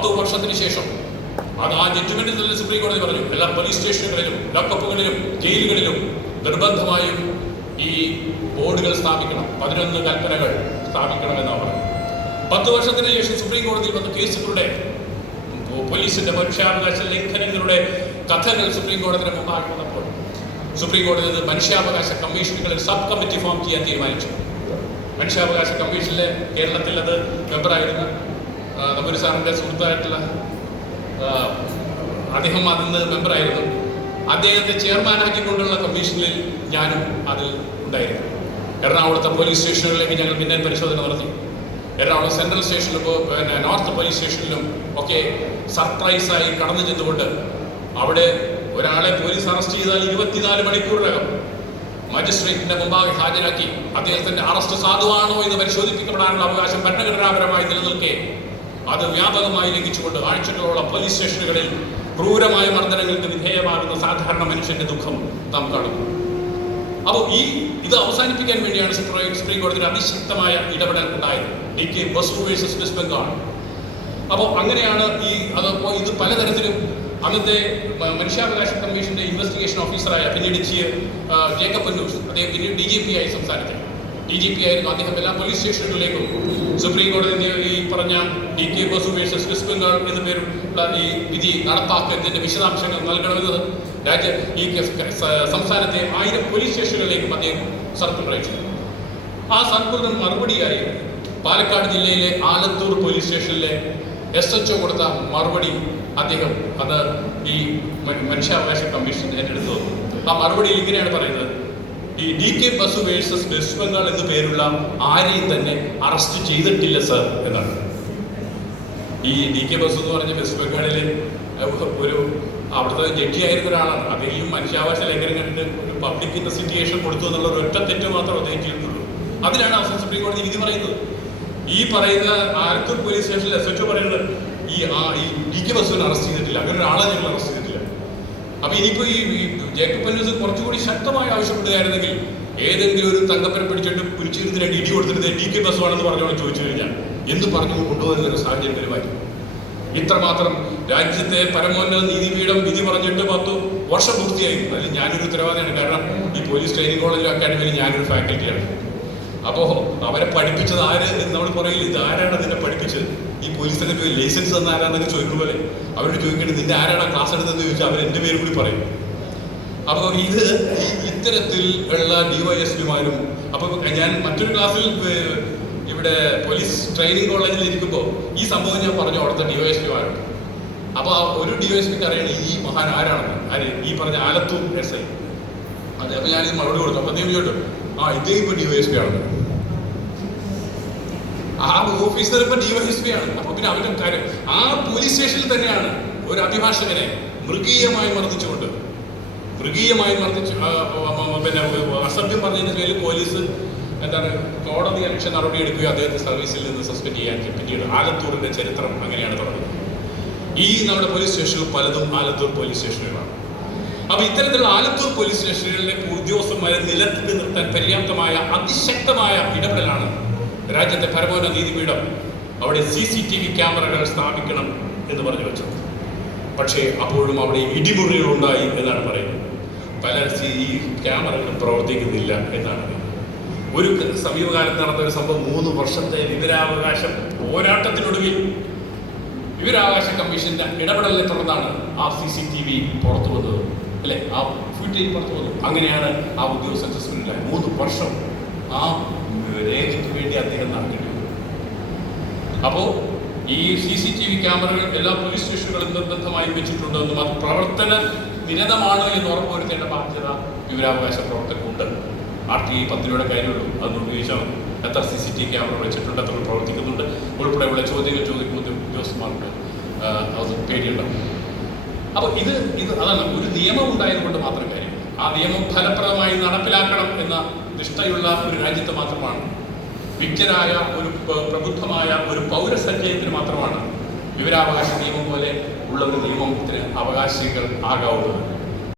10 വർഷത്തിന് ശേഷം അത് ആ ജഡ്ജ്മെന്റിൽ തന്നെ സുപ്രീം കോടതി പറഞ്ഞു, എല്ലാ പോലീസ് സ്റ്റേഷനുകളിലും ലോക്കപ്പുകളിലും ജയിലുകളിലും നിർബന്ധമായും ഈ ബോർഡുകൾ സ്ഥാപിക്കണം, 11 കൽപ്പനകൾ സ്ഥാപിക്കണമെന്നാണ് പറഞ്ഞു. 10 വർഷത്തിന് ശേഷം സുപ്രീം കോടതിയിൽ വന്ന കേസുകളുടെ പോലീസിന്റെ മനുഷ്യാവകാശ ലംഘനങ്ങളുടെ കഥകൾ സുപ്രീം കോടതിയുടെ മുമ്പാകെ വന്നപ്പോൾ സുപ്രീം കോടതി മനുഷ്യാവകാശ കമ്മീഷനുകളിൽ സബ് കമ്മിറ്റി ഫോം ചെയ്യാൻ തീരുമാനിച്ചു. മനുഷ്യാവകാശ കമ്മീഷനിലെ കേരളത്തിൽ അത് മെമ്പറായിരുന്ന നമ്പൂരി സാറിൻ്റെ സുഹൃത്തായിട്ടുള്ള അദ്ദേഹം അതിന് മെമ്പറായിരുന്നു. അദ്ദേഹത്തെ ചെയർമാനാക്കിക്കൊണ്ടുള്ള കമ്മീഷനിൽ ഞാനും അതിൽ ഉണ്ടായിരുന്നു. എറണാകുളത്തെ പോലീസ് സ്റ്റേഷനുകളിലേക്ക് ഞങ്ങൾ പിന്നെ പരിശോധന നടത്തി. എറണാകുളം സെൻട്രൽ സ്റ്റേഷനിലും പിന്നെ നോർത്ത് പോലീസ് സ്റ്റേഷനിലും ഒക്കെ സർപ്രൈസായി കടന്നു ചെന്നുകൊണ്ട് അവിടെ ഒരാളെ പോലീസ് അറസ്റ്റ് ചെയ്താൽ 24 മണിക്കൂറിനകം മജിസ്ട്രേറ്റിന്റെ മുമ്പാകെ ഹാജരാക്കി അദ്ദേഹത്തിന്റെ അറസ്റ്റ് സാധുവാണോ എന്ന് പരിശോധിക്കപ്പെടാനുള്ള അവകാശം ഭരണഘടനാപരമായി നിലനിൽക്കെ അത് വ്യാപകമായി ലംഘിച്ചുകൊണ്ട് ആഴ്ചകളോളം പോലീസ് സ്റ്റേഷനുകളിൽ ക്രൂരമായ മർദ്ദനങ്ങൾക്ക് വിധേയമാകുന്ന സാധാരണ മനുഷ്യന്റെ ദുഃഖം നാം കാണുന്നു. അപ്പോൾ ഇത് അവസാനിപ്പിക്കാൻ വേണ്ടിയാണ് സുപ്രീം കോടതിയുടെ അതിശക്തമായ ഇടപെടൽ ഉണ്ടായത്. DK Basu versus west Bengal. അപ്പോൾ അങ്ങനെയാണ് അതപ്പോൾ ഇത് പലതരത്തിലും അന്നത്തെ മനുഷ്യാവകാശ കമ്മീഷന്റെ ഇൻവെസ്റ്റിഗേഷൻ ഓഫീസറായ പിന്നീട് ജേക്കബ് പന്നൂസ്, അദ്ദേഹം പിന്നീട് DGP ആയി സംസ്ഥാനത്തെ DGP ആയിരുന്നു. അദ്ദേഹം എല്ലാ പോലീസ് സ്റ്റേഷനുകളിലേക്കും സുപ്രീം കോടതി ഈ പറഞ്ഞ DK Basu versus west Bengal എന്ന പേരുള്ള ഈ വിധി നടപ്പാക്കുന്നതിന്റെ വിശദാംശങ്ങൾ നൽകണമെന്നത് ഈ സംസ്ഥാനത്തെ 1000 പോലീസ് സ്റ്റേഷനുകളിലേക്കും അദ്ദേഹം സർക്കുലർ അയച്ചു. ആ സർക്കുലറിന് മറുപടിയായി പാലക്കാട് ജില്ലയിലെ ആലത്തൂർ പോലീസ് സ്റ്റേഷനിലെ SHO കൊടുത്ത മറുപടി അദ്ദേഹം അത് ഈ മനുഷ്യാവകാശ കമ്മീഷൻ ഏറ്റെടുത്തു. ആ മറുപടിയിൽ ഇങ്ങനെയാണ് പറയുന്നത്, ഈ DK Basu versus west Bengal എന്നു പേരുള്ള ആരെയും തന്നെ അറസ്റ്റ് ചെയ്തിട്ടില്ല സർ എന്നാണ്. ഈ DK ബസു എന്ന് പറഞ്ഞ വെസ്റ്റ് ബംഗാളിലെ ഒരു അവിടുത്തെ ജഡ്ജിയായിരുന്ന ഒരാളാണ്. അദ്ദേഹം മനുഷ്യാവകാശ ലംഘനം കണ്ടിട്ട് ഒരു പബ്ലിക് ഇൻവെസ്റ്റിഗേഷൻ കൊടുത്തു എന്നുള്ള ഒരൊറ്റ തെറ്റ് മാത്രം അദ്ദേഹം ചെയ്തിട്ടുള്ളൂ. അതിലാണ് അവസാന സുപ്രീം കോടതി വിധി പറയുന്നത്. ഈ പറയുന്ന ആലത്തൂർ പോലീസ് സ്റ്റേഷനിൽ SHO പറയുന്നത് ഈ DK ബസുവിനെ അറസ്റ്റ് ചെയ്തിട്ടില്ല, അങ്ങനെ ഒരാളെ ഞങ്ങൾ അറസ്റ്റ് ചെയ്തിട്ടില്ല. അപ്പൊ ഇനിയിപ്പോ ഈ ജേക്കബ് പന്നൂസ് കുറച്ചുകൂടി ശക്തമായി ആവശ്യപ്പെടുകയായിരുന്നെങ്കിൽ ഏതെങ്കിലും ഒരു തങ്കപ്പനെ പിടിച്ചിട്ട് പിടിച്ചിരുന്ന് 2 ഇടി കൊടുത്തിട്ട് DK ബസ് ആണെന്ന് പറഞ്ഞോളൂ ചോദിച്ചു കഴിഞ്ഞാൽ എന്ത് പറഞ്ഞു കൊണ്ടുപോകുന്ന ഒരു സാഹചര്യം വരുമായിരുന്നു. ഇത്രമാത്രം രാജ്യത്തെ പരമോന്നത നീതിപീഠം വിധി പറഞ്ഞിട്ട് 10 വർഷം പൂർത്തിയായി. അതിൽ ഞാനൊരു ഉത്തരവാദിയാണ്. കാരണം ഈ പോലീസ് ട്രെയിനിങ് കോളേജ് അക്കാഡമിയിൽ ഞാനൊരു ഫാക്കൽറ്റിയാണ്. അപ്പോൾ അവരെ പഠിപ്പിച്ചത് ആര് എന്ന് നമ്മൾ പറയില്ല. ഇത് ആരാണ് അതിനെ പഠിപ്പിച്ചത്? ഈ പോലീസിന്റെ ലൈസൻസ് തന്ന ആരാന്നൊക്കെ ചോദിക്കുന്ന പോലെ അവരോട് ചോദിക്കേണ്ടത് നിന്റെ ആരാണ് ക്ലാസ് എടുത്തതെന്ന് ചോദിച്ചാൽ അവർ എൻ്റെ പേര് കൂടി പറയും. അപ്പോൾ ഇത് ഇത്തരത്തിൽ ഉള്ള DYSPമാരും അപ്പോൾ ഞാൻ മറ്റൊരു ക്ലാസ്സിൽ ഇവിടെ പോലീസ് ട്രെയിനിങ് കോളേജിൽ ഇരിക്കുമ്പോൾ ഈ സംഭവം ഞാൻ പറഞ്ഞു അവിടുത്തെ DYSPമാരുണ്ട്. അപ്പോൾ ഒരു DYSPക്ക് അറിയണം ഈ മഹാൻ ആരാണെന്ന്. ഈ പറഞ്ഞ ആലത്തൂർ SI. അതെ, അപ്പോൾ ഞാനിത് മറുപടി കൊടുത്തു. അപ്പോൾ അദ്ദേഹം ചോദിച്ചു ഇതേ ഇപ്പോൾ DYSP ആണ്. ആ ഓഫീസർ ഇപ്പം DYSP ആണ്. അപ്പോൾ പിന്നെ അവരുടെ കാര്യം ആ പോലീസ് സ്റ്റേഷനിൽ തന്നെയാണ് ഒരു അഭിഭാഷകനെ മൃഗീയമായി മർദ്ദിച്ചു പിന്നെ അസഭ്യം പറഞ്ഞതിന്റെ പേരിൽ പോലീസ് കോടതി അലക്ഷ്യ നടപടി എടുക്കുകയോ അദ്ദേഹത്തെ സർവീസിൽ നിന്ന് സസ്പെൻഡ് ചെയ്യാൻ പിന്നീട് ആലത്തൂരിന്റെ ചരിത്രം അങ്ങനെയാണ് തുടങ്ങുന്നത്. ഈ നമ്മുടെ പോലീസ് സ്റ്റേഷനുകൾ പലതും ആലത്തൂർ പോലീസ് സ്റ്റേഷനുകളാണ്. അപ്പൊ ഇത്തരത്തിലുള്ള ആലത്തൂർ പോലീസ് സ്റ്റേഷനുകളിലെ ഉദ്യോഗസ്ഥന്മാരെ നിലനിർത്തി നിർത്താൻ പര്യാപ്തമായ അതിശക്തമായ ഇടപെടലാണ് രാജ്യത്തെ പരമോന്നത നീതിപീഠം അവിടെ CCTV ക്യാമറകൾ സ്ഥാപിക്കണം എന്ന് പറഞ്ഞു വെച്ചു. പക്ഷേ അപ്പോഴും അവിടെ ഇടിമുറികളുണ്ടായി എന്നാണ് പറയുന്നത്. പല ഈ ക്യാമറകളും പ്രവർത്തിക്കുന്നില്ല എന്നാണ്. ഒരു സമീപകാലത്ത് നടന്ന ഒരു സംഭവം 3 വർഷത്തെ വിവരാവകാശ പോരാട്ടത്തിനൊടുവിൽ വിവരാവകാശ കമ്മീഷന്റെ ഇടപെടലിനെ തുടർന്നാണ് ആ CCTV പുറത്തു വന്നത്, അല്ലെ? ആ ഫുട്ടേജ് പുറത്തു വന്നു. അങ്ങനെയാണ് ആ ഉദ്യോഗസ്ഥൻ സസ്പെൻഡായി. 3 വർഷം ആ രേഖയ്ക്ക് വേണ്ടി അദ്ദേഹം നടക്കേണ്ടി വന്നു. അപ്പോൾ ഈ CCTV ക്യാമറകൾ എല്ലാ പോലീസ് സ്റ്റേഷനുകളും നിർബന്ധമായും വെച്ചിട്ടുണ്ടെന്നും അത് പ്രവർത്തന നിരതമാണ് എന്ന് ഉറപ്പുവരുത്തേണ്ട ബാധ്യത വിവരാവകാശ പ്രവർത്തകർക്കുണ്ട്. RTI 10 കാര്യമുള്ളൂ. അതൊന്നും ഉപയോഗിച്ചാൽ എത്ര CCTV ക്യാമറ വെച്ചിട്ടുണ്ട്, എത്ര പ്രവർത്തിക്കുന്നുണ്ട് ഉൾപ്പെടെയുള്ള ചോദ്യങ്ങൾ ചോദിക്കുന്ന ഉദ്യോഗസ്ഥന്മാർക്ക് അത് പേടിയുണ്ടാവും. അപ്പോൾ ഇത് അതാണ് ഒരു നിയമം ഉണ്ടായതുകൊണ്ട് മാത്രം കാര്യം. ആ നിയമം ഫലപ്രദമായി നടപ്പിലാക്കണം എന്ന നിഷ്ഠയുള്ള ഒരു രാജ്യത്ത് മാത്രമാണ്, വിജ്ഞരായ ഒരു പ്രബുദ്ധമായ ഒരു പൗരസഞ്ചയത്തിന് മാത്രമാണ് വിവരാവകാശ നിയമം പോലെ ഉള്ള ഒരു നിയമത്തിന് അവകാശികൾ ആകാവുന്നത്.